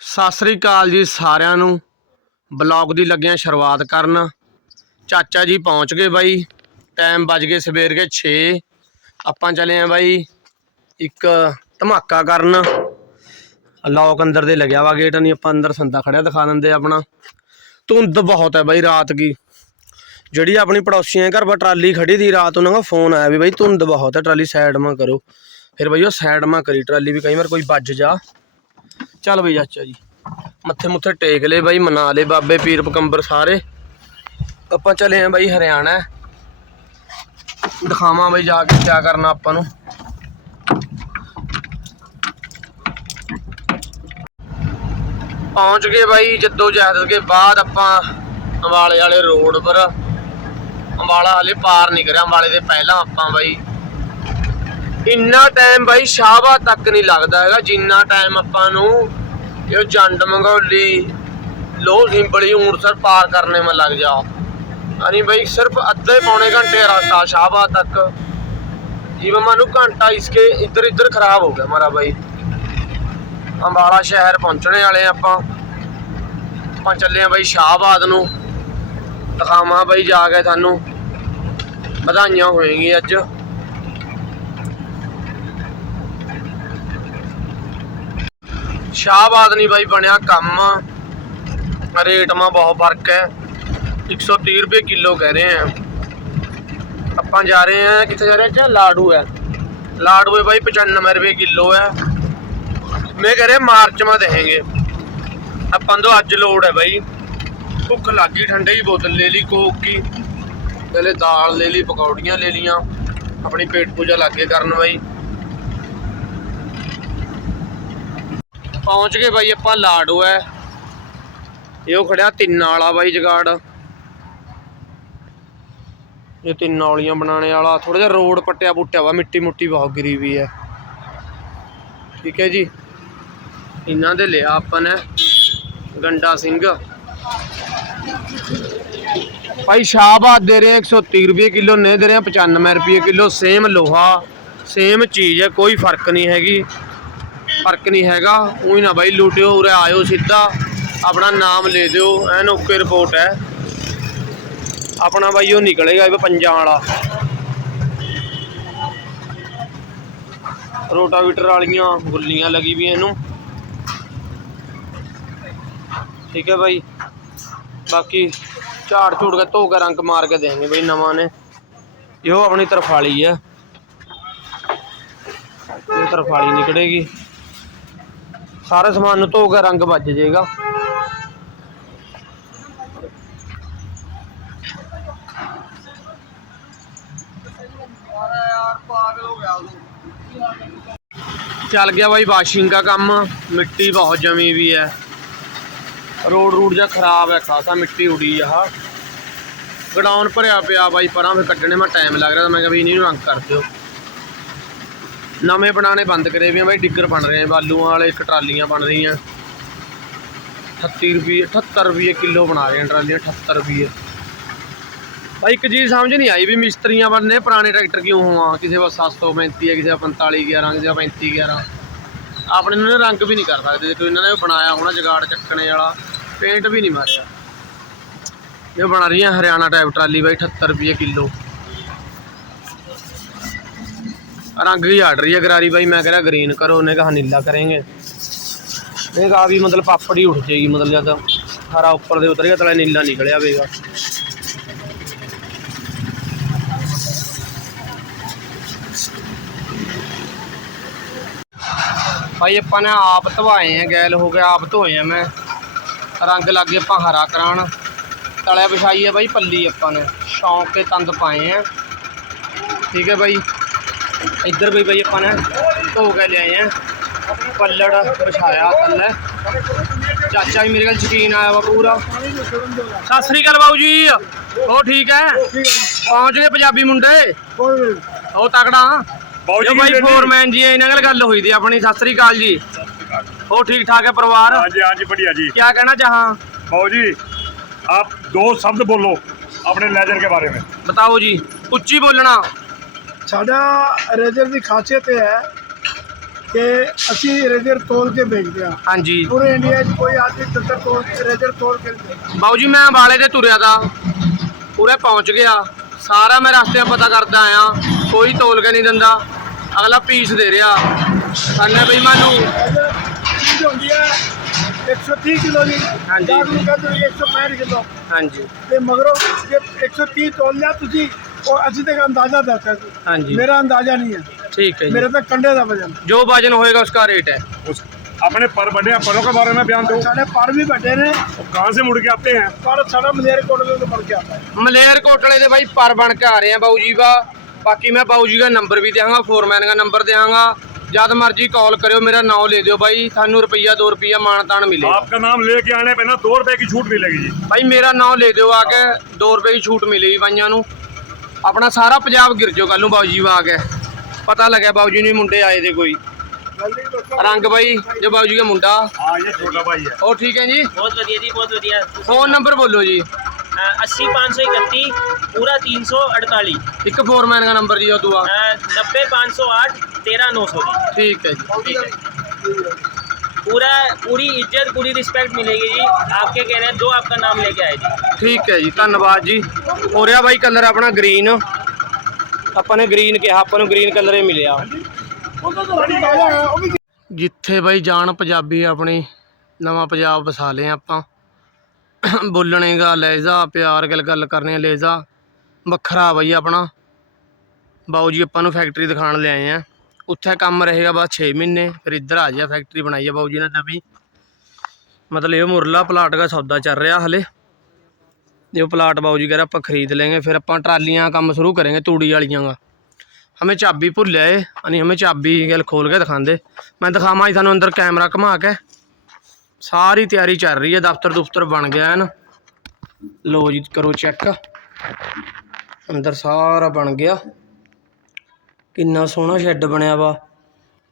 ਸਤਿ ਸ੍ਰੀ ਅਕਾਲ ਜੀ ਸਾਰਿਆਂ ਨੂੰ। ਬਲੌਗ ਦੀ ਲੱਗਿਆ ਸ਼ੁਰੂਆਤ ਕਰਨ। ਚਾਚਾ ਜੀ ਪਹੁੰਚ ਗਏ ਬਾਈ। ਟਾਈਮ ਵੱਜ ਗਏ ਸਵੇਰ ਕੇ 6 ਆਪਾਂ ਚਲੇ ਆ ਬਾਈ ਇੱਕ ਧਮਾਕਾ ਕਰਨ। ਲੋਕ ਅੰਦਰ ਦੇ ਲੱਗਿਆ ਵਾ ਗੇਟ ਨਹੀਂ, ਆਪਾਂ ਅੰਦਰ ਸੰਦਾ ਖੜਿਆ ਦਿਖਾ ਦਿੰਦੇ ਆਪਣਾ। ਧੁੰਦ ਬਹੁਤ ਹੈ ਬਾਈ ਰਾਤ ਕੀ। ਜਿਹੜੀ ਆਪਣੀ ਪੜੋਸੀਆਂ ਘਰ ਬਾ ਟਰਾਲੀ ਖੜੀ ਦੀ ਰਾਤ ਉਹਨਾਂ ਦਾ ਫੋਨ ਆਇਆ ਵੀ ਬਾਈ ਧੁੰਦ ਬਹੁਤ ਹੈ ਟਰਾਲੀ ਸਾਈਡ ਮਾ ਕਰੋ। ਫਿਰ ਬਾਈ ਉਹ ਸਾਈਡ ਮਾ ਕਰੀ, ਟਰਾਲੀ ਵੀ ਕਈ ਵਾਰ ਕੋਈ ਵੱਜ ਜਾ। ਚੱਲ ਬਈ ਚਾਚਾ ਜੀ। ਮੱਥੇ ਮੁੱਥੇ ਟੇਕ ਲਏ ਬਾਈ, ਮਨਾ ਲਏ ਬਾਬੇ, ਪੀਰ, ਪਕੰਬਰ ਸਾਰੇ। ਆਪਾਂ ਚਲੇ ਆਂ ਬਾਈ ਹਰਿਆਣਾ। ਦਿਖਾਵਾਂ ਬਾਈ ਜਾ ਕੇ ਕੀ ਕਰਨਾ ਆਪਾਂ ਨੂੰ। ਪਹੁੰਚ ਗਏ ਬਾਈ ਜਦੋਂ ਜਹਿਦ ਕੇ ਬਾਅਦ ਆਪਾਂ ਅੰਬਾਲੇ ਵਾਲੇ ਰੋਡ ਪਰ। ਅੰਬਾਲਾ ਹਲੇ ਪਾਰ ਨਹੀਂ ਕਰਿਆ, ਅੰਬਾਲੇ ਦੇ ਪਹਿਲਾਂ ਆਪਾਂ ਬਾਈ। ਇੰਨਾ ਟਾਈਮ ਬਾਈ ਸ਼ਾਹਬਾਦ ਤੱਕ ਨਹੀਂ ਲੱਗਦਾ ਹੈਗਾ, ਜਿੰਨਾ ਟਾਈਮ ਆਪਾਂ ਨੂੰ ਇਹ ਜੰਡ ਮੰਗੌਲੀ ਲੋ ਸਿੰਬਲੀ ਊਂਟਸਰ ਪਾਰ ਕਰਨੇ में ਲੱਗ ਜਾ। ਅਨੀ ਬਾਈ, ਸਿਰਫ ਅੱਧੇ ਪੌਣੇ ਘੰਟੇ ਦਾ ਰਸਤਾ ਸ਼ਾਹਬਾਦ ਤੱਕ। ਜਿਵੇਂ ਮਾਨੂੰ ਘੰਟਾ ਇਸਕੇ ਇੱਧਰ ਇੱਧਰ ਖਰਾਬ ਹੋ ਗਿਆ ਹਮਾਰਾ ਬਾਈ। ਅੰਬਾਲਾ ਸ਼ਹਿਰ ਪਹੁੰਚਣੇ ਵਾਲੇ ਆ ਆਪਾਂ। ਆਪਾਂ ਚੱਲੇ ਆ ਬਾਈ ਸ਼ਾਹਬਾਦ ਨੂੰ। ਦਿਖਾਵਾਂ ਬਾਈ ਜਾ ਕੇ ਤੁਹਾਨੂੰ। ਵਧਾਈਆਂ ਹੋਏਗੀ ਅੱਜ। ਸ਼ਾਹਬਾਦ ਨਹੀਂ ਬਾਈ ਬਣਿਆ ਕੰਮ। ਰੇਟ ਮਾ ਬਹੁਤ ਫ਼ਰਕ ਹੈ। 130 ਰੁਪਏ ਕਿਲੋ ਕਹਿ ਰਹੇ ਆ ਆਪਾਂ ਜਾ ਰਹੇ ਆ ਕਿੱਥੇ ਜਾ ਰਹੇ ਆ ਲਾੜੂ ਹੈ। ਲਾੜੂ ਹੈ ਬਾਈ 95 ਰੁਪਏ ਕਿਲੋ ਹੈ। ਮੈਂ ਕਹ ਰਿਹਾ ਮਾਰਚ ਮਾ ਦੇਂਗੇ ਆਪਾਂ ਨੂੰ ਅੱਜ ਲੋੜ ਹੈ ਬਾਈ। ਭੁੱਖ ਲੱਗੀ ਠੰਡੇ ਦੀ ਬੋਤਲ ਲੈ ਲਈ, ਕੋਕ ਕੀ ਪਹਿਲੇ ਦਾਲ ਲੈ ਲਈ, ਪਕੌੜੀਆਂ ਲੈ ਲੀਆਂ ਆਪਣੀ ਪੇਟ ਪੂਜਾ ਲੱਗੇ ਕਰਨ ਬਾਈ। ਪਹੁੰਚ ਗਏ ਬਾਈ, ਆਪਾਂ ਲਾੜੂ ਐ। ਇਹ ਖੜਿਆ ਤਿੰਨ ਵਾਲਾ ਬਾਈ ਜਗਾੜ। ਇਹ ਤਿੰਨ ਔਲੀਆਂ ਬਣਾਉਣੇ ਵਾਲਾ। ਥੋੜਾ ਜਿਹਾ ਰੋਡ ਪੱਟਿਆ ਪੁੱਟਿਆ ਵਾ, ਮਿੱਟੀ ਮੁੱਟੀ ਬਹੁਤ ਗਿਰੀ ਵੀ ਹੈ ਠੀਕ ਹੈ ਜੀ। ਇਹਨਾਂ ਦੇ ਲਿਆ ਆਪਾਂ ਨੇ ਗੰਡਾ ਸਿੰਘ। ਭਾਈ ਸ਼ਾਹਬਾਦ ਦੇ ਰਹੇ ਆ 130 ਰੁਪਏ ਕਿਲੋ ਨੇ ਦੇ ਰਹੇ ਆ 95 ਰੁਪਏ ਕਿਲੋ ਸੇਮ ਲੋਹਾ ਸੇਮ ਚੀਜ਼ ਹੈ ਕੋਈ ਫ਼ਰਕ ਨਹੀਂ ਹੈਗੀ। ਫ਼ਰਕ ਨਹੀਂ ਹੈਗਾ। ਉਹੀ ਨਾ ਬਾਈ, ਲੁੱਟਿਓ, ਉਰੇ ਆਇਓ ਸਿੱਧਾ। ਆਪਣਾ ਨਾਮ ਲੈ ਦਿਓ। ਐਨ ਓਕੇ ਰਿਪੋਰਟ ਹੈ। ਆਪਣਾ ਬਾਈ, ਉਹ ਨਿਕਲੇਗਾ ਇਹ ਪੰਜਾਂ ਵਾਲਾ। ਰੋਟਾਵੀਟਰ ਵਾਲੀਆਂ ਗੁੱਲੀਆਂ ਲੱਗੀ ਵੀ ਇਹਨੂੰ। ਠੀਕ ਹੈ ਬਾਈ। ਬਾਕੀ ਝਾੜ ਝੂੜ ਕੇ ਧੋ ਕੇ ਰੰਗ ਮਾਰ ਕੇ ਦੇਣਗੇ ਬਈ ਨਵਾਂ ਨੇ। ਇਹੋ ਆਪਣੀ ਤਰਫਾਲੀ ਹੈ। ਇਹ ਤਰਫਾਲੀ ਨਿਕਲੇਗੀ। ਸਾਰੇ ਸਮਾਨ ਨੂੰ ਧੋ ਕੇ ਰੰਗ ਵੱਜ ਜਾਏਗਾ ਚੱਲ ਗਿਆ ਬਾਈ ਵਾਸ਼ਿੰਗ ਦਾ ਕੰਮ ਮਿੱਟੀ ਬਹੁਤ ਜਮੀ ਵੀ ਹੈ ਰੋਡ ਰੂਡ ਜਿਹਾ ਖਰਾਬ ਹੈ ਖਾਸਾ ਮਿੱਟੀ ਉੜੀ ਆ ਗਡਾਊਨ ਭਰਿਆ ਪਿਆ ਬਾਈ ਪਰਾਂ ਫਿਰ ਕੱਢਣੇ ਮੈਂ ਟਾਈਮ ਲੱਗ ਰਿਹਾ ਤਾਂ ਮੈਂ ਕਿਹਾ ਵੀ ਇਹਨੂੰ ਰੰਗ ਕਰ ਦਿਓ ਨਵੇਂ ਬਣਾਣੇ ਬੰਦ ਕਰੇ ਵੀ ਆ ਬਾਈ, ਡਿੱਗਰ ਬਣ ਰਹੇ ਆ ਬਾਲੂਆਂ ਵਾਲੇ, ਇੱਕ ਟਰਾਲੀਆਂ ਬਣ ਰਹੀਆਂ। 38 ਰੁਪਏ 78 ਰੁਪਏ ਕਿਲੋ ਬਣਾ ਰਹੇ ਆ ਟਰਾਲੀਆਂ 78 ਰੁਪਏ। ਬਾਈ, ਇੱਕ ਚੀਜ਼ ਸਮਝ ਨਹੀਂ ਆਈ ਵੀ ਮਿਸਤਰੀਆਂ ਬਣਨੇ, ਪੁਰਾਣੇ ਟਰੈਕਟਰ ਕਿਉਂ ਹੋਵਾਂ? ਕਿਸੇ ਦਾ 735 ਹੈ ਕਿਸੇ ਦਾ 45 11 ਕਿਸੇ ਦਾ 35 11 ਆਪਣੇ ਨੂੰ ਰੰਗ ਵੀ ਨਹੀਂ ਕਰ ਸਕਦੇ ਕੋਈ ਇਹਨਾਂ ਨੇ ਬਣਾਇਆ ਹੋਣਾ, ਜਗਾੜ ਚੱਕਣੇ ਵਾਲਾ ਪੇਂਟ ਵੀ ਨਹੀਂ ਮਾਰਿਆ। ਇਹ ਬਣਾ ਰਹੀਆਂ ਹਰਿਆਣਾ ਟਾਈਪ ਟਰਾਲੀ ਬਾਈ 78 ਰੁਪਏ ਕਿਲੋ। ਰੰਗ ਹੀ ਹਟ ਰਹੀ ਹੈ ਗਰਾਰੀ ਬਾਈ, ਮੈਂ ਕਹ ਰਿਹਾ ਗ੍ਰੀਨ ਕਰੋ, ਉਹਨੇ ਕਹਾ ਨੀਲਾ ਕरेंगे ਇਹ ਕਹਾ ਵੀ ਮਤਲਬ ਪਾਪੜੀ ਉੱਠ ਜਾਏਗੀ, ਮਤਲਬ ਜਦ ਹਰਾ ਉੱਪਰ ਦੇ ਉਤਰ ਗਿਆ ਤਲੇ ਨੀਲਾ ਨਿਕਲਿਆ ਆਵੇਗਾ ਭਾਈ ਆਪਾਂ ਨੇ ਆਪ ਧਵਾਏ ਆ, ਗੈਲ ਹੋ ਗਿਆ, ਆਪ ਧੋਏ ਆ ਮੈਂ। ਰੰਗ ਲੱਗੇ ਆਪਾਂ ਹਰਾ ਕਰਾਣ ਤਲਿਆ ਵਿਛਾਈ ਹੈ ਬਾਈ, ਪੱਲੀ ਆਪਾਂ ਨੇ। ਸ਼ੌਂਕ ਕੇ ਤੰਦ ਪਾਏ ਆ। ਠੀਕ ਹੈ ਬਾਈ। ਇੱਧਰ ਵੀ ਬਈ ਆਪਾਂ ਨੇ ਧੋ ਕੇ ਲਿਆਏ ਆ। ਪੱਲੜ ਵਿਛਾਇਆ ਥੱਲੇ। ਚਾਚਾ ਵੀ ਮੇਰੇ ਕੋਲ ਯਕੀਨ ਆਇਆ ਵਾ ਪੂਰਾ। ਸਤਿ ਸ੍ਰੀ ਅਕਾਲ ਬਾਬੂ ਜੀ। ਉਹ ਠੀਕ ਹੈ ਪਹੁੰਚ ਗਏ ਪੰਜਾਬੀ ਮੁੰਡੇ। ਉਹ ਤਕੜਾ? ਬਾਬੂ ਜੀ ਬਾਈ ਫੋਰਮੈਨ ਜੀ? ਇਹਨਾਂ ਨਾਲ ਗੱਲ ਹੋਈ ਦੀ ਆਪਣੀ। ਸਤਿ ਸ੍ਰੀ ਅਕਾਲ ਜੀ। ਉਹ ਠੀਕ ਠਾਕ ਹੈ ਪਰਿਵਾਰ? ਹਾਂਜੀ ਹਾਂਜੀ ਬੜੀਆ ਜੀ। ਕੀ ਕਹਿਣਾ ਚਾਹਾਂ? ਬਾਬੂ ਜੀ ਆਪ ਦੋ ਸ਼ਬਦ ਬੋਲੋ ਆਪਣੇ ਲੈਜਰ ਕੇ ਬਾਰੇ ਵਿੱਚ। ਬਤਾਓ ਜੀ ਉੱਚੀ ਬੋਲਣਾ। ਸਾਡਾ ਰੇਜਰ ਦੀ ਖਾਸੀਅਤ ਇਹ ਹੈ ਕਿ ਅਸੀਂ ਰੇਜ਼ਰ ਤੋਲ ਕੇ ਵੇਚਦੇ ਹਾਂ। ਹਾਂਜੀ। ਪੂਰੇ ਇੰਡੀਆ 'ਚ ਕੋਈ ਆਦਮੀ ਟੱਕਰ ਤੋਲ ਕੇ ਰੇਜ਼ਰ ਤੋਲ ਕੇ ਨਹੀਂ ਵੇਚਦਾ। ਬਾਊ ਜੀ ਮੈਂ ਅੰਬਾਲੇ ਤੇ ਤੁਰਿਆ ਤਾ ਪੂਰੇ ਪਹੁੰਚ ਗਿਆ। ਸਾਰਾ ਮੈਂ ਰਸਤੇ ਪਤਾ ਕਰਦਾ ਆਇਆ। ਕੋਈ ਤੋਲ ਕੇ ਨਹੀਂ ਦਿੰਦਾ। ਅਗਲਾ ਪੀਸ ਦੇ ਰਿਹਾ। ਸਾਨੇ ਬਈ ਮੈਨੂੰ ਰੇਜ਼ਰ ਚੀਜ਼ ਹੁੰਦੀ ਹੈ 130 ਕਿਲੋ ਦੀ। ਹਾਂਜੀ। ਗਾਹਕ ਨੂੰ ਕਹਿੰਦੇ ਵੀ 165 ਕਿਲੋ। ਹਾਂਜੀ। ਤੇ ਮਗਰੋਂ ਜੇ 130 ਤੋਲ ਲਿਆ ਤੁਸੀਂ ਉਹ ਅਸੀਂ ਤੇ ਅੰਦਾਜ਼ਾ ਦੱਸਿਆ ਸੀ ਹਾਂਜੀ ਮੇਰਾ ਅੰਦਾਜ਼ਾ ਨਹੀਂ ਹੈ ਠੀਕ ਹੈ ਜੀ ਮੇਰੇ ਤਾਂ ਕੰਡੇ ਦਾ ਵਜਨ जो वजन होएगा उसका रेट है उस अपने पर बने परों के बारे में बयान दो ਸਾਡੇ ਪਰ ਵੀ ਵੱਡੇ ਨੇ वो कहाँ से मुड़ के आते हैं ਪਰ ਸਾਡਾ ਮਲੇਰ ਕੋਟ ਤੋਂ ਬਣ ਕੇ ਆਤਾ ਹੈ ਮਲੇਰ ਕੋਟਲੇ ਦੇ ਬਾਈ ਪਰ ਬਣ ਕੇ ਆ ਰਹੇ ਆ ਬਾਊ ਜੀ ਦਾ ਬਾਕੀ ਮੈਂ ਬਾਊ ਜੀ ਦਾ ਨੰਬਰ ਵੀ ਦਿਆਂਗਾ ਫੋਰਮੈਨ ਦਾ ਨੰਬਰ ਦਿਆਂਗਾ ਜਦ ਮਰਜੀ ਕਾਲ ਕਰਿਓ ਮੇਰਾ ਨਾਮ ਲੈ ਦਿਓ ਬਾਈ ਤੁਹਾਨੂੰ ਰੁਪਈਆ 2 ਰੁਪਈਆ ਮਾਨਤਾਨ ਮਿਲੇ आपका नाम लेके आने पे ना दो रुपए की छूट मिलेगी जी ਬਾਈ ਮੇਰਾ ਨਾਮ ਲੈ ਦਿਓ ਆ ਕੇ 2 ਰੁਪਏ ਦੀ ਛੂਟ ਮਿਲੇਗੀ ਬਾਈਆਂ ਨੂੰ ਆਪਣਾ ਸਾਰਾ ਪੰਜਾਬ ਗਿਰ ਜਾਓ ਕੱਲ ਨੂੰ ਬਾਊ ਜੀ ਆ ਗਿਆ ਪਤਾ ਲੱਗਿਆ ਬਾਊ ਜੀ ਨੂੰ ਮੁੰਡੇ ਆਏ ਦੇ ਕੋਈ। ਰੰਗ ਬਾਈ ਜੋ ਬਾਊ ਜੀ ਦਾ ਮੁੰਡਾ। ਹਾਂ ਇਹ ਛੋਟਾ ਭਾਈ ਹੈ। ਉਹ ਠੀਕ ਹੈ ਜੀ? ਬਹੁਤ ਵਧੀਆ ਜੀ ਬਹੁਤ ਵਧੀਆ। ਫੋਨ ਨੰਬਰ ਬੋਲੋ ਜੀ। 80531 पूरा 348 ਇੱਕ ਫੋਰਮੈਨ ਦਾ ਨੰਬਰ ਜੀ ਉਹ ਦੁਆ 90508 13900 ਠੀਕ ਹੈ ਜੀ ਠੀਕ ਹੈ। पूरा पूरी इज्जत पूरी रिस्पेक्ट मिलेगी जी आपके कहने हैं, दो आपका नाम लेके आए जी ਠੀਕ ਹੈ ਜੀ ਧੰਨਵਾਦ ਜੀ ਹੋ ਰਿਹਾ ਬਾਈ ਕਲਰ ਆਪਣਾ ਗ੍ਰੀਨ ਆਪਾਂ ਨੇ ਗ੍ਰੀਨ ਕਿਹਾ ਆਪਾਂ ਨੂੰ ਗ੍ਰੀਨ ਕਲਰ ਹੀ ਮਿਲਿਆ ਉਹ ਤਾਂ ਤੁਹਾਡੀ ਤਾਜ਼ਾ ਹੈ ਉਹ ਵੀ ਜਿੱਥੇ ਬਾਈ ਜਾਣ ਪੰਜਾਬੀ ਆਪਣੀ ਨਵਾਂ ਪੰਜਾਬ ਵਸਾ ਲਏ ਆਪਾਂ ਬੋਲਣੇ ਦਾ ਲਹਿਜ਼ਾ ਪਿਆਰ ਗੱਲ ਗੱਲ ਕਰਨੇ ਲਹਿਜ਼ਾ ਵੱਖਰਾ ਬਾਈ ਆਪਣਾ ਬਾਊ ਜੀ ਆਪਾਂ ਨੂੰ ਫੈਕਟਰੀ ਦਿਖਾਣ ਲਿਆਏ ਆ ਉੱਥੇ ਕੰਮ ਰਹੇਗਾ ਬਸ 6 ਮਹੀਨੇ, ਫਿਰ ਇੱਧਰ ਆ ਜਾ ਫੈਕਟਰੀ ਬਣਾਈ ਆ ਬਾਊ ਜੀ ਨੇ ਨਵੀਂ ਮਤਲਬ ਇਹ ਮੁਰਲਾ ਪਲਾਟ ਦਾ ਸੌਦਾ ਚੱਲ ਰਿਹਾ ਹਲੇ। ਇਹ ਪਲਾਟ ਬਾਊ ਜੀ ਕਹਿੰਦਾ ਆਪਾਂ ਖਰੀਦ ਲਵਾਂਗੇ ਫਿਰ ਆਪਾਂ ਟਰਾਲੀਆਂ ਕੰਮ ਸ਼ੁਰੂ ਕਰਾਂਗੇ, ਤੂੜੀ ਵਾਲੀਆਂ ਦਾ। ਹਮੇ ਚਾਬੀ ਭੁੱਲਿਆ ਏ ਅਨੀ ਹਮੇ ਚਾਬੀ ਗੱਲ ਖੋਲ ਕੇ ਦਿਖਾਉਂਦੇ। ਮੈਂ ਦਿਖਾਵਾਂ ਜੀ ਤੁਹਾਨੂੰ ਅੰਦਰ ਕੈਮਰਾ ਘੁਮਾ ਕੇ। ਸਾਰੀ ਤਿਆਰੀ ਚੱਲ ਰਹੀ ਹੈ ਦਫ਼ਤਰ ਦੁਫ਼ਤਰ ਬਣ ਗਿਆ ਹੈ ਨਾ ਲੋ ਜੀ, ਕਰੋ ਚੈੱਕ। ਅੰਦਰ ਸਾਰਾ ਬਣ ਗਿਆ। ਕਿੰਨਾ ਸੋਹਣਾ ਸ਼ੈੱਡ ਬਣਿਆ ਵਾ।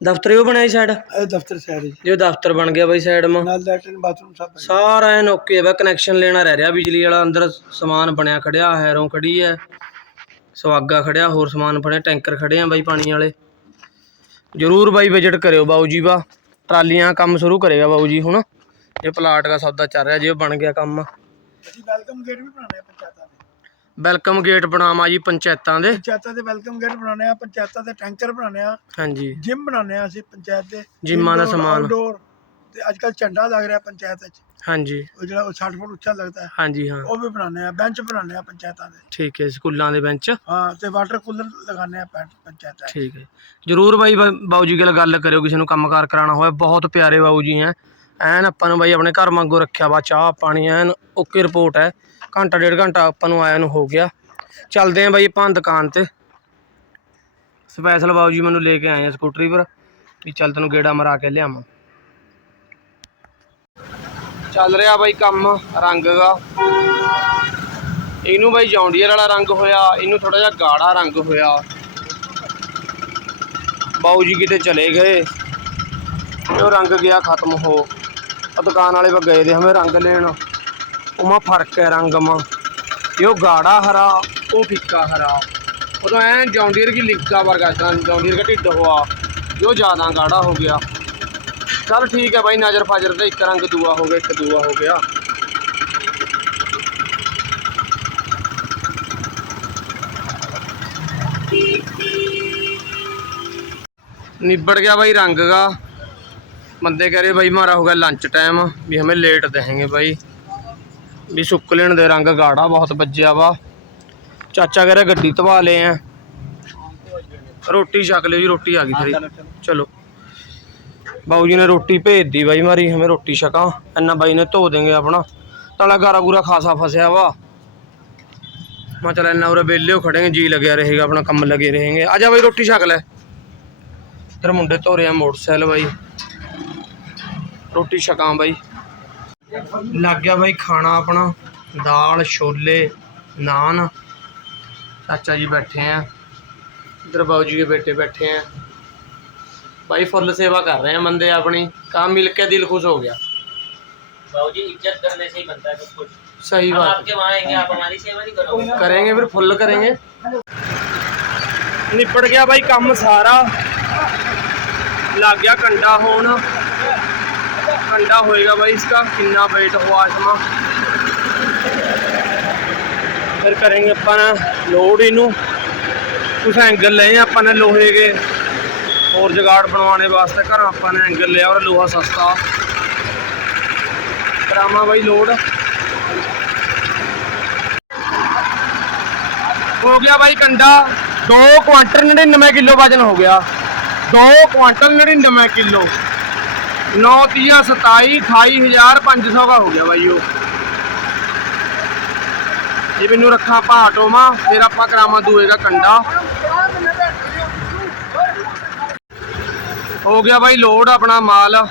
ਦਫ਼ਤਰ ਉਹ ਬਣਿਆ ਸਾਈਡ ਇਹ ਦਫ਼ਤਰ ਸ਼ਹਿਰੀ ਜੋ। ਦਫ਼ਤਰ ਬਣ ਗਿਆ ਬਾਈ ਸਾਈਡ ਮਾ। ਨਾਲ ਲੈਟਰਨ ਬਾਥਰੂਮ ਸਭ ਹੈ। ਸਾਰਾ ਐਨ ਓਕੇ ਵਾ ਕਨੈਕਸ਼ਨ ਲੈਣਾ ਰਹਿ ਰਿਹਾ ਬਿਜਲੀ ਵਾਲਾ ਅੰਦਰ ਸਮਾਨ ਬਣਿਆ ਖੜਿਆ ਹੈਰੋਂ ਖੜੀ ਹੈ ਸਵਾਗਾ ਖੜਿਆ ਹੋਰ ਸਮਾਨ ਬਣਿਆ ਟੈਂਕਰ ਖੜੇ ਆ ਬਾਈ ਪਾਣੀ ਵਾਲੇ। ਜਰੂਰ ਬਾਈ ਵਿਜ਼ਿਟ ਕਰਿਓ ਬਾਊ ਜੀ ਵਾ। ਟਰਾਲੀਆਂ ਕੰਮ ਸ਼ੁਰੂ ਕਰੇਗਾ ਬਾਊ ਜੀ ਹੁਣ। ਇਹ ਪਲਾਟ ਦਾ ਸੌਦਾ ਚੱਲ ਰਿਹਾ ਜੇ ਬਣ ਗਿਆ ਕੰਮ। ਅਸੀਂ ਵੈਲਕਮ ਗੇਟ ਵੀ ਬਣਾਉਣੇ ਪੰਚਾਇਤਾਂ ਵੈਲਕਮ ਗੇਟ ਬਣਾਵਾਂ ਜੀ ਪੰਚਾਇਤਾਂ ਦੇ। ਪੰਚਾਇਤਾਂ ਦੇ ਵੈਲਕਮ ਗੇਟ ਬਣਾਉਣੇ ਆ ਪੰਚਾਇਤਾਂ ਦੇ ਟੈਂਕਰ ਬਣਾਉਣੇ ਆ ਹਾਂਜੀ। ਜਿਮ ਬਣਾਉਣੇ ਆ ਅਸੀਂ ਪੰਚਾਇਤ ਦੇ। ਜਿੰਮਾਂ ਦਾ Indoor, ਸਮਾਨ। outdoor, ਤੇ ਅੱਜ ਕੱਲ ਝੰਡਾ ਲੱਗ ਰਿਹਾ ਪੰਚਾਇਤ ਵਿੱਚ। ਹਾਂਜੀ। ਉਹ ਜਿਹੜਾ ਉਹ 60 ਫੁੱਟ ਉੱਚਾ ਲੱਗਦਾ ਹੈ। ਹਾਂਜੀ ਹਾਂ। ਉਹ ਵੀ ਬਣਾਉਣੇ ਆ ਬੈਂਚ ਬਣਾਉਣੇ ਆ ਪੰਚਾਇਤਾਂ ਦੇ। ਠੀਕ ਹੈ ਸਕੂਲਾਂ ਦੇ ਬੈਂਚ ਹਾਂ ਤੇ ਵਾਟਰ ਕੂਲਰ ਲਗਾਉਣੇ ਆ ਪੰ- ਪੰਚਾਇਤਾਂ 'ਚ। ਠੀਕ ਹੈ। ਜਰੂਰ ਬਾਈ ਬ- ਬਾਊ ਜੀ ਨਾਲ ਗੱਲ ਕਰਿਓ ਕਿਸੇ ਨੂੰ ਕੰਮਕਾਰ ਕਰਾਉਣਾ ਹੋਵੇ। ਬਹੁਤ ਪਿਆਰੇ ਬਾਊ ਜੀ ਐਨ ਆਪਾਂ ਨੂੰ ਬਾਈ ਆਪਣੇ ਘਰ ਵਾਂਗੂ ਰੱਖਿਆ ਵਾ ਚਾਹ ਪਾਣੀ ਐਨ ਓਕੇ ਰਿਪੋਰਟ ਹੈ। ਘੰਟਾ, ਡੇਢ ਘੰਟਾ ਆਪਾਂ ਨੂੰ ਆਇਆ ਨੂੰ ਹੋ ਗਿਆ। ਚੱਲਦੇ ਆਂ ਬਾਈ ਆਪਾਂ ਦੁਕਾਨ ਤੇ। ਸਪੈਸ਼ਲ ਬਾਊ ਜੀ ਮੈਨੂੰ ਲੈ ਕੇ ਆਏ ਆ ਸਕੂਟਰੀ ਪਰ, ਵੀ ਚੱਲ ਤੈਨੂੰ ਗੇੜਾ ਮਰਾ ਕੇ ਲਿਆਵਾਂ। ਚੱਲ ਰਿਹਾ ਬਾਈ ਕੰਮ, ਰੰਗ ਦਾ। ਇਹਨੂੰ ਬਾਈ ਜੌਂਡੀਅਰ ਵਾਲਾ ਰੰਗ ਹੋਇਆ, ਇਹਨੂੰ ਥੋੜਾ ਜਿਹਾ ਗਾੜਾ ਰੰਗ ਹੋਇਆ। ਬਾਊ ਜੀ ਕਿਤੇ ਚਲੇ ਗਏ ਉਹ ਰੰਗ ਗਿਆ ਖਤਮ ਹੋ। ਦੁਕਾਨ ਵਾਲੇ ਵਾ ਗਏ ਦੇ ਹਮੇ ਰੰਗ ਲੈਣ। ਉਮਾ ਫ਼ਰਕ ਹੈ ਰੰਗ ਮਾ। ਇਹੋ ਗਾੜਾ ਹਰਾ, ਉਹ ਫਿੱਕਾ ਹਰਾ। ਉਦੋਂ ਐਂ ਜੌਂਡੀਅਰ ਕੀ ਲਿਪਕਾ ਵਰਗਾ ਤਾਂ ਜੌਂਡੀਅਰ ਦਾ ਢਿੱਡ ਹੋਆ। ਜੋ ਜ਼ਿਆਦਾ ਗਾੜਾ ਹੋ ਗਿਆ। ਚਲ ਠੀਕ ਹੈ ਬਾਈ ਨਜ਼ਰ ਫਾਜ਼ਰ ਦਾ ਇੱਕ ਰੰਗ ਦੂਆ ਹੋ ਗਿਆ, ਇੱਕ ਦੂਆ ਹੋ ਗਿਆ। ਨਿਬੜ ਗਿਆ ਬਾਈ ਰੰਗ ਦਾ ਬੰਦੇ ਕਹ ਰਹੇ ਬਾਈ ਮਾਰਾ ਗਿਆ ਲੰਚ ਟਾਈਮ ਵੀ ਹਮੇ ਲੇਟ ਦੇਣਗੇ ਬਾਈ। ਵੀ ਸੁੱਕ ਲੈਣ ਦੇ ਰੰਗ ਗਾੜਾ ਬਹੁਤ ਵੱਜਿਆ ਵਾ। ਚਾਚਾ ਕਹਿੰਦਾ ਗੱਡੀ ਧਵਾ ਲਏ ਆ। ਰੋਟੀ ਛਕ ਲਿਓ ਜੀ ਰੋਟੀ ਆ ਗਈ ਸਾਰੀ ਚਲੋ ਬਾਊ ਜੀ ਨੇ ਰੋਟੀ ਭੇਜਦੀ ਬਾਈ ਮਾਰੀ ਹਮੇ ਰੋਟੀ ਛਕਾਂ। ਇੰਨਾ ਬਾਈ ਨੇ ਧੋ ਦੇਂਗੇ ਆਪਣਾ। ਤਾਲਾ ਗਾਰਾ ਗੂਰਾ ਖਾਸਾ ਫਸਿਆ ਵਾ। ਮੈਂ ਚਲ ਇੰਨਾ ਉਰੇ ਵਿਹਲੇ ਖੜੇਗੇ ਜੀ ਲੱਗਿਆ ਰਹੇਗਾ ਆਪਣਾ ਕੰਮ ਲੱਗੇ ਰਹੇਗੇ। ਆ ਜਾ ਬਾਈ ਰੋਟੀ ਛਕ ਲੈ। ਫਿਰ ਮੁੰਡੇ ਧੋ ਰਿਆ ਮੋਟਰਸਾਈਕਲ ਬਾਈ। ਰੋਟੀ ਛਕਾਂ ਬਾਈ। ਲੱਗ ਗਿਆ ਬਾਈ ਖਾਣਾ ਆਪਣਾ ਦਾਲ ਛੋਲੇ ਨਾਨ ਚਾਚਾ ਜੀ ਬੈਠੇ ਆ ਇੱਧਰ ਬਾਊ ਜੀ ਦੇ ਬੇਟੇ ਬੈਠੇ ਆ भाई फुल सेवा कर रहे हैं बंदे अपनी काम मिल के दिल खुश हो गया बाबू जी इज्जत करने से ही बनता है सब कुछ सही हम बात आपके वहाँ आएंगे आप हमारी सेवा नहीं करोगे करेंगे फिर फुल करेंगे निपट गया भाई काम सारा लग गया कंडा होन कंडा होएगा भाई इसका कितना वेट हुआ इसमें फिर करेंगे अपन लोड इनू कुछ एंगल ले अपन ने लोहे के और जुगाड़ बनवाने वास्ते घर अपन ने एंगल लिया और लोहा सस्ता करामा भाई लोड हो गया भाई कंडा दो क्वांटल नड़िनवे किलो वजन हो गया दो क्वांटल नड़िनवे किलो ਨੌ ਤੀਜਾ ਸਤਾਈ 9 ਹਜ਼ਾਰ ਪੰਜ ਸੌ ਕਾ ਹੋ ਗਿਆ ਬਾਈ ਉਹ। ਜੇ ਮੈਨੂੰ ਰੱਖਾ ਭਾਟ ਹੋਵਾ ਫਿਰ ਆਪਾਂ ਕਰਾਵਾਂ ਦੂਏ ਦਾ ਕੰਡਾ। ਹੋ ਗਿਆ ਬਾਈ ਲੋਡ ਆਪਣਾ ਮਾਲ।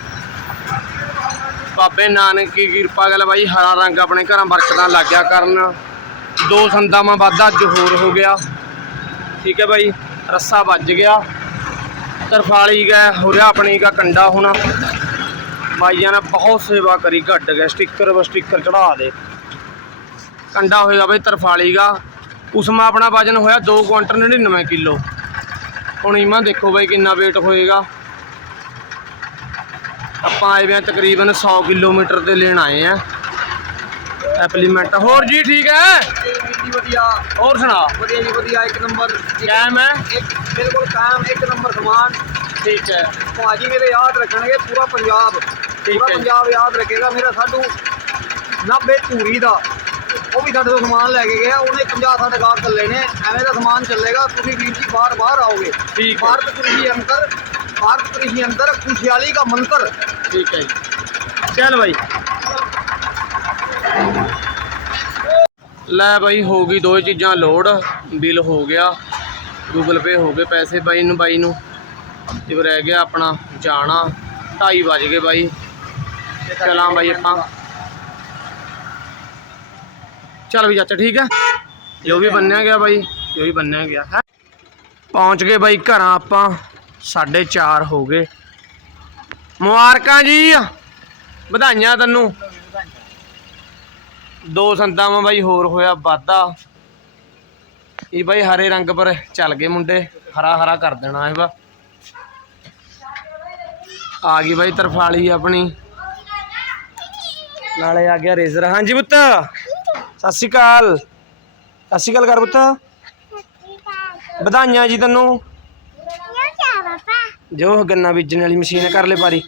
ਬਾਬੇ ਨਾਨਕ ਦੀ ਕਿਰਪਾ ਗੱਲ ਬਾਈ, ਹਰਾ ਰੰਗ ਆਪਣੇ ਘਰਾਂ ਬਰਕਤਾਂ ਲੱਗਿਆ ਕਰਨ। ਦੋ ਸੰਦਾਵਾਂ ਵਾਧਾ ਅੱਜ ਹੋਰ ਹੋ ਗਿਆ। ਠੀਕ ਹੈ ਬਾਈ, ਰੱਸਾ ਵੱਜ ਗਿਆ। ਤਰਫਾਲੀ ਗਏ, ਹੋ ਰਿਹਾ ਆਪਣੀ ਦਾ ਕੰਡਾ ਹੁਣ। ਬਾਈਆਂ ਨੇ ਬਹੁਤ ਸੇਵਾ ਕਰੀ ਘੱਟ ਗਏ ਸਟicker ਬਸ ਸਟicker ਚੜਾ ਦੇ। ਕੰਡਾ ਹੋਏਗਾ ਬਈ ਤਰਫਾਲੀ ਦਾ ਉਸਮਾ ਆਪਣਾ ਵਜਨ ਹੋਇਆ 2 ਕੁਆਂਟਲ 99 ਕਿਲੋ। ਹੁਣ ਇਮਾ ਦੇਖੋ ਬਈ ਕਿੰਨਾ weight ਹੋਏਗਾ। ਆਪਾਂ ਆਏ ਵੇ ਤਕਰੀਬਨ 100 ਕਿਲੋਮੀਟਰ ਤੇ ਲੈਣ ਆਏ ਆ। ਐਪਲੀਮੈਂਟ। ਹੋਰ ਜੀ ਠੀਕ ਹੈ? ਜੀ ਵਧੀਆ। ਹੋਰ ਸੁਣਾ। ਵਧੀਆ ਜੀ ਵਧੀਆ ਇੱਕ ਨੰਬਰ। ਕਾਇਮ ਹੈ? ਇੱਕ ਬਿਲਕੁਲ ਕਾਇਮ ਇੱਕ ਨੰਬਰ ਸਮਾਨ। ਠੀਕ ਹੈ। ਭਾਜੀ ਮੇਰੇ ਯਾਦ ਰੱਖਣਗੇ ਪੂਰਾ ਪੰਜਾਬ। ਪੂਰਾ। ਪੰਜਾਬ ਯਾਦ ਰੱਖੇਗਾ ਮੇਰਾ ਸਾਡੂ 90 ਧੂਰੀ ਦਾ। ਉਹ ਵੀ ਸਾਡੇ ਤੋਂ ਸਮਾਨ ਲੈ ਕੇ ਗਿਆ ਉਹਨੇ 50 ਸਾਡੇ ਗਾਹਕ ਚੱਲੇ ਨੇ ਐਵੇਂ ਦਾ ਸਮਾਨ ਚੱਲੇਗਾ ਤੁਸੀਂ ਵੀਰ ਜੀ ਬਾਹਰ ਬਾਹਰ ਆਓਗੇ। ਠੀਕ ਹੈ। ਭਾਰਤ ਕ੍ਰਿਸ਼ੀ ਅੰਦਰ ਭਾਰਤ ਕ੍ਰਿਸ਼ੀ ਅੰਦਰ ਖੁਸ਼ਹਾਲੀ ਦਾ ਮੰਤਰ ਠੀਕ ਹੈ ਜੀ। ਚੱਲ ਬਾਈ। ਲੈ ਬਾਈ ਹੋ ਗਈ ਦੋ ਚੀਜ਼ਾਂ ਲੋਡ ਬਿੱਲ ਹੋ ਗਿਆ ਗੂਗਲ ਪੇ ਹੋ ਗਏ ਪੈਸੇ ਬਾਈ ਨੂੰ ਬਾਈ ਨੂੰ। ਤੇ ਰਹਿ ਗਿਆ ਆਪਣਾ ਜਾਣਾ। 2:30 ਵੱਜ ਗਏ ਬਾਈ। ਚਲਾਂ ਬਾਈ ਆਪਾਂ। ਚੱਲ ਵੀ ਚਾਚਾ, ਠੀਕ ਹੈ ਜੋ ਵੀ ਬੰਨਿਆ ਗਿਆ ਬਾਈ, ਜੋ ਵੀ ਬੰਨਿਆ ਗਿਆ। ਹੈ? ਪਹੁੰਚ ਗਏ ਬਾਈ ਘਰਾਂ ਆਪਾਂ 4:30 ਹੋ ਗਏ। ਮੁਬਾਰਕਾਂ ਜੀ। ਵਧਾਈਆਂ ਤੈਨੂੰ। ਦੋ ਸੰਦਾਂ ਮਾ ਬਾਈ, ਹੋਰ ਹੋਇਆ ਵਾਧਾ। ਇਹ ਬਾਈ ਹਰੇ ਰੰਗ ਪਰ ਚੱਲ ਗਏ ਮੁੰਡੇ, ਹਰਾ ਹਰਾ ਕਰ ਦੇਣਾ ਇਹ ਵਾ। ਆ ਗਈ ਬਾਈ ਤਰਫਾਲੀ ਆਪਣੀ। ਨਾਲੇ ਆ ਗਿਆ ਰੇਜ਼ਰ। ਹਾਂਜੀ ਪੁੱਤ। ਸਤਿ ਸ਼੍ਰੀ ਅਕਾਲ। ਸਤਿ ਸ਼੍ਰੀ ਅਕਾਲ ਕਰ ਪੁੱਤ। ਵਧਾਈਆਂ ਜੀ ਤੈਨੂੰ। ਜੋ ਗੰਨਾ ਬੀਜਣ ਵਾਲੀ ਮਸ਼ੀਨ ਹੈ, ਕਰ ਲੈ ਪਾਰੀ।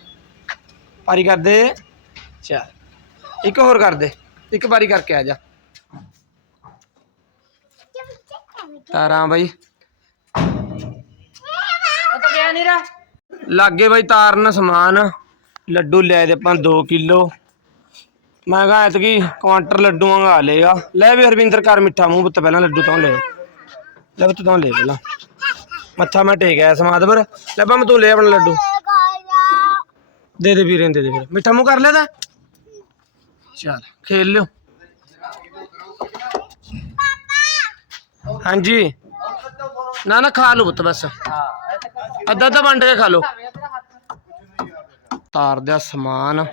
ਪਾਰੀ ਕਰ ਦੇ। ਚੱਲ। ਇੱਕ ਹੋਰ ਕਰ ਦੇ। ਇੱਕ ਵਾਰੀ ਕਰਕੇ ਆ ਜਾ। ਤਾਰਾਂ ਬਾਈ। ਲੱਗੇ ਬਾਈ ਤਾਰਨ ਸਮਾਨ। ਲੱਡੂ ਲੈ ਦੇ ਆਪਾਂ 2 ਕਿਲੋ। ਮੈਂ ਕਹਾਂ ਐਤਕੀ ਕੁਆਂਟਰ ਲੱਡੂ ਮੰਗਾ ਲੇਗਾ ਲੈ ਵੀ ਹਰਵਿੰਦਰ ਕਰ ਮਿੱਠਾ ਮੂੰਹ ਪੁੱਤ ਪਹਿਲਾਂ ਲੱਡੂ ਤੋਂ ਲੈ। ਲੈ ਪੁੱਤ ਤੋਂ ਲੈ ਪਹਿਲਾਂ। ਮੱਥਾ ਮੈਂ ਟੇਕਿਆ ਸਮਾਦ ਪਰ। ਲੈ ਬੰਮ ਤੂੰ ਲੈ ਆਪਣਾ ਲੱਡੂ। ਦੇ ਦੇ ਵੀਰੇ ਦੇ ਦੇ ਵੀਰੇ ਮਿੱਠਾ ਮੂੰਹ ਕਰ ਲਿਆ ਚਲ, ਖੇਲ ਲਿਓ। ਹਾਂਜੀ। ਨਾ ਨਾ ਖਾ ਲਓ ਪੁੱਤ ਬਸ। ਅੱਧਾ ਅੱਧਾ ਵੰਡ ਕੇ ਖਾ ਲਓ। ਤਾਰ ਦਿਆ ਸਮਾਨ।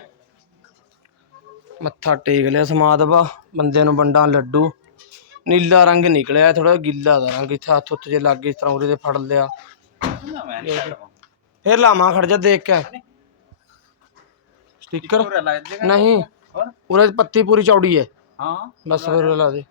ਮੱਥਾ ਟੇਕ ਲਿਆ ਸਮਾਦ ਵਾ ਬੰਦੇ ਨੂੰ ਵੰਡਾਂ ਲੱਡੂ। ਨੀਲਾ ਰੰਗ ਨਿਕਲਿਆ ਥੋੜਾ ਗਿੱਲਾ ਦਾ ਰੰਗ ਇੱਥੇ ਹੱਥ ਉੱਤੇ ਜੇ ਲੱਗ ਗਏ ਇਸ ਤਰ੍ਹਾਂ ਉਹਦੇ ਤੇ ਫੜ ਲਿਆ। ਫੇਰ ਲਾਵਾਂ ਖੜ ਜਾ ਦੇਖ ਕੇ। ਸਟicker? ਨਹੀਂ 'ਚ ਪੱਤੀ ਪੂਰੀ ਚੌੜੀ ਹੈ ਹਾਂ। ਬਸ ਫਿਰ ਲਾ ਦੇ।